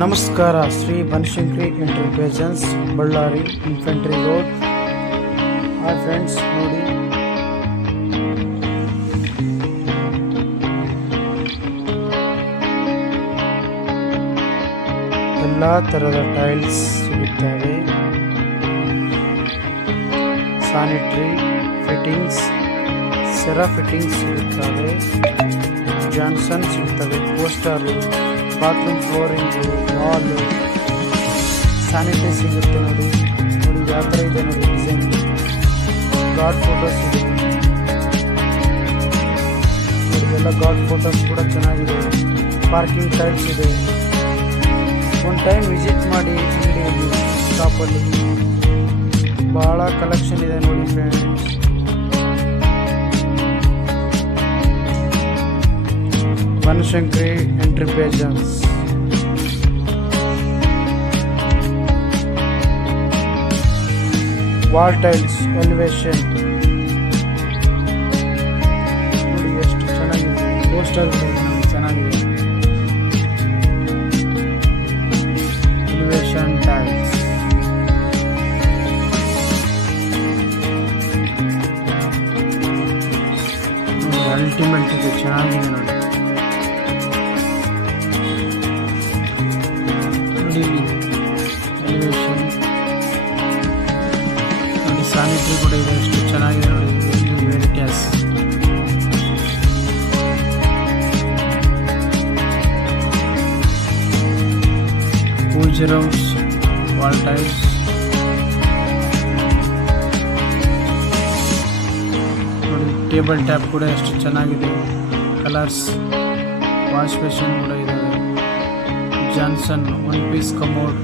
ನಮಸ್ಕಾರ. Shri Banashankari enterprises, Ballari, infantry road. Hi friends, ನೋಡಿ ಎಲ್ಲ ಥರದ ಟೈಲ್ಸ್ ಸಿಗುತ್ತವೆ. ಸ್ಯಾನಿಟರಿ ಫಿಟ್ಟಿಂಗ್ಸ್, ಸೆರಾ ಫಿಟ್ಟಿಂಗ್ಸ್ ಸಿಗುತ್ತವೆ. ಜಾನ್ಸನ್ ಸಿಗುತ್ತವೆ. Poster, bathroom flooring, Vaalu, sanitary ಸಿಗುತ್ತೆ. ನೋಡಿ ಯಾವ ಥರ ಇದೆ ನೋಡಿ ಡಿಸೈನ್. ಗಾಡ್ ಫೋಟೋಸ್ ಇದೆ ನೋಡಿ, ಎಲ್ಲ ಗಾಡ್ ಫೋಟೋಸ್ ಕೂಡ ಚೆನ್ನಾಗಿದೆ. ಪಾರ್ಕಿಂಗ್ ಟೈಲ್ಸ್ ಇದೆ. ಒಂದು ಟೈಮ್ ವಿಸಿಟ್ ಮಾಡಿ ಅಂಗಡಿಯಲ್ಲಿ, ಶಾಪಲ್ಲಿ ಭಾಳ ಕಲೆಕ್ಷನ್ ಇದೆ ನೋಡಿ friends. Banashankari enterprises. Wall tiles, elevation ನೋಡಿ ಎಷ್ಟು ಚೆನ್ನಾಗಿದೆ. ಪೋಸ್ಟರ್ ಚೆನ್ನಾಗಿದೆ. ಎಲಿವೇಶನ್ ಟೈಲ್ಸ್, ಅಲ್ಟಿಮೇಟ್ ಇದೆ, ಚೆನ್ನಾಗಿದೆ ನೋಡಿ. ಎಲಿವೇಶನ್ ನೋಡಿ, ಸ್ಯಾನಿಟರಿ ಕೂಡ ಇದೆ, ಎಷ್ಟು ಚೆನ್ನಾಗಿದೆ ನೋಡಿ. ವೆರಿಟ್ಯಾಸ್, ಪೂಜರಮ್ಸ್, ವಾಲ್ ಟೈಲ್ಸ್ ನೋಡಿ. ಟೇಬಲ್ ಟ್ಯಾಪ್ ಕೂಡ ಎಷ್ಟು ಚೆನ್ನಾಗಿದೆ. ಕಲರ್ಸ್, ವಾಶ್ ಬೇಸಿನ್ ಕೂಡ ಇದ್ದಾವೆ. Johnson one piece commode,